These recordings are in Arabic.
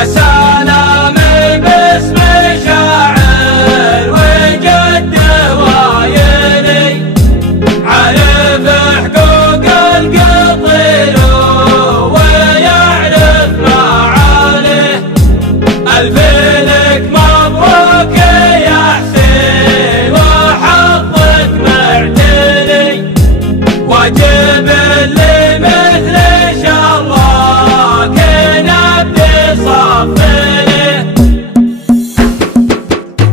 يا سلام باسم شاعر وجده وايلي، عارف حقوق القطير ويعرف معانيه. ألف لك مبروك يا حسين وحظك معتلي، واجب اللي مثل إن شاء الله كنا بصفله.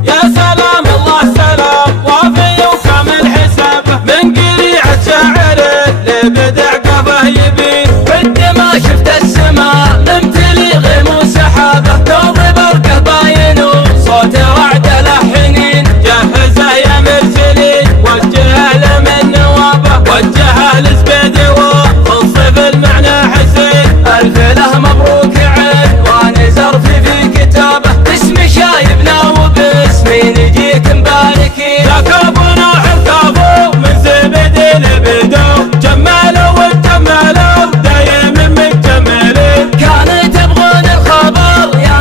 يا سلام الله سلام وافي وكامل حسابه، من قريعة شاعره لبدع قفه يبين. كنت ما شفت السماء ممتلي غيم وسحابه، دوب بركه باين وصوت رعد لحنين. جهزه يا مرسلين وجهه له من نوابه، وجهه لزبيد وخص في المعنى حسين. ألف له مبروك عنوان زرفي في كتابه، باسم شايبنا وباسمي نجيك مباركين. ذاك ابو نوح الكافو من زبيد لبدو، جمالوا وجمالوا دايم مكملين. كان تبغون الخبر يا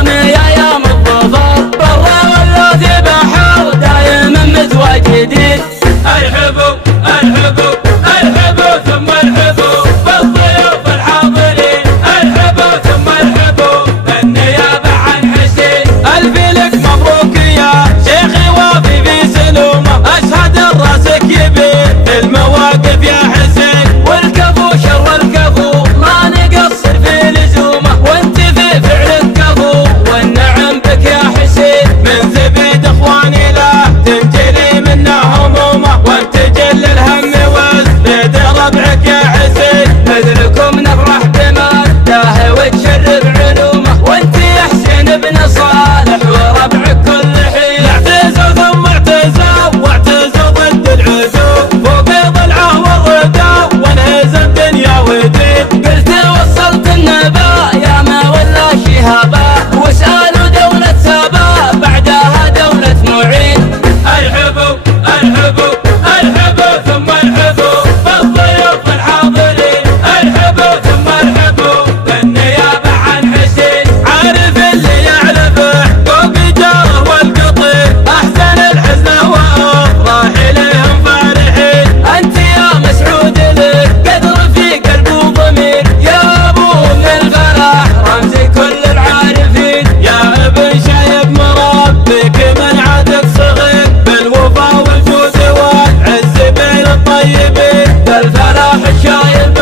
الظفر، برا ولا ذي بحر دايما متواجدين. ارحبوا ارحبوا ارحبوا ثم ارحبوا بالضيوف الحاضرين، ارحبوا ثم ارحبوا بالنيابة عن حسين. الف لك مبروك يا شيخي وافي في سلومه، اشهد راسك يبين في المواقف يا حسين. والكفو شر الكفو ما نقصر في لزومه، وانت في فعلك كفو والنعم بك يا حسين. من زبيد اخواني لا تنجلي منه همومه، وانت جل الهم وزبيد ربعك يا حسين. مثلكم نفرح بماداه وتشرب علومه، وانت يا حسين ابن صالح وربعك كل حين. اعتزوا ثم اعتزوا واعتزوا ضد العدو، فوق ضلعه والردى وانهزم دنيا ودين. قلت وصلت النبا يا ما ولا شهابا، واسألوا دولة سابا بعدها دولة معين. ارحبوا ارحبوا ارحبوا ثم ارحبوا بالضيوف الحاضرين، ارحبوا ثم ارحبوا بالنيابة عن حسين. عارف اللي يعرفه فوق جاره والقطير، احسن الحزن وافراح اليهم فرحين. انت يا مسعود لك قدر في قلب وضمير، يا ابو من الفرح رمز كل العارفين. يا ابن شايب مربيك من عادك صغير، بالوفا والجود والعز بين الطيبين. بالفلاح الشايب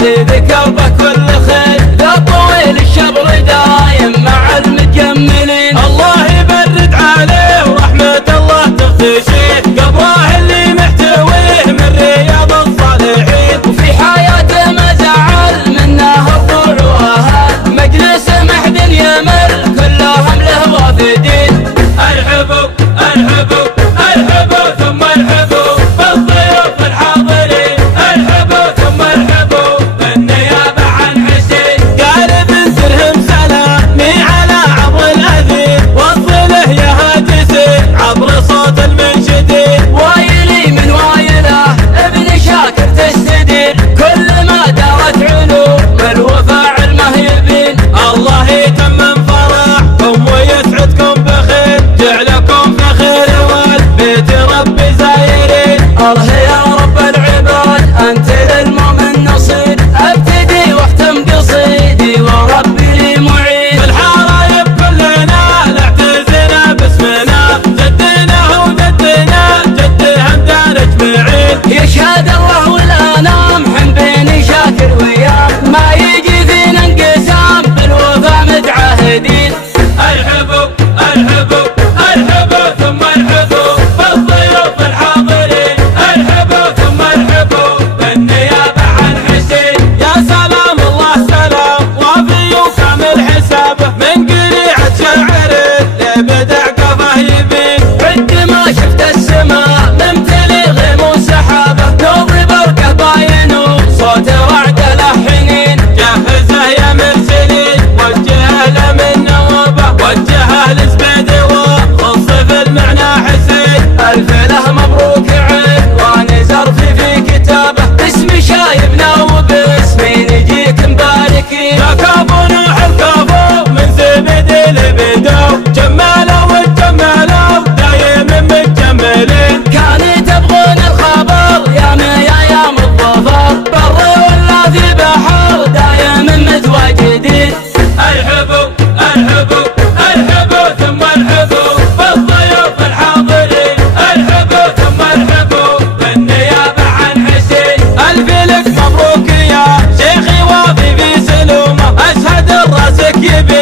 اللي ذكر به كل خير، ذا طويل الشبر دايم مع المجملين. الله يبرد عليه ورحمة الله تغتشيه، قبره اللي محتويه من رياض الصالحين. وفي حياته ما زعل منه الضوع واهل، مجلس محد يمل كلهم له وافدين. ارحبوا ارحبوا ارحبوا ثم ارحبوا بالضيوف الحاضرين، ارحبوا ثم ارحبوا بالنيابة عن حسين. قال ابن درهم سلامي على عبر الاثير، وصله يا هاجسي عبر صوت المنشدين. وايلي من وايله ابن شاكر تستدير، كل ما دارت علوم الوفا علمه يبين. الله يتمم فرحكم ويسعدكم بخير، جعلكم فخير يبي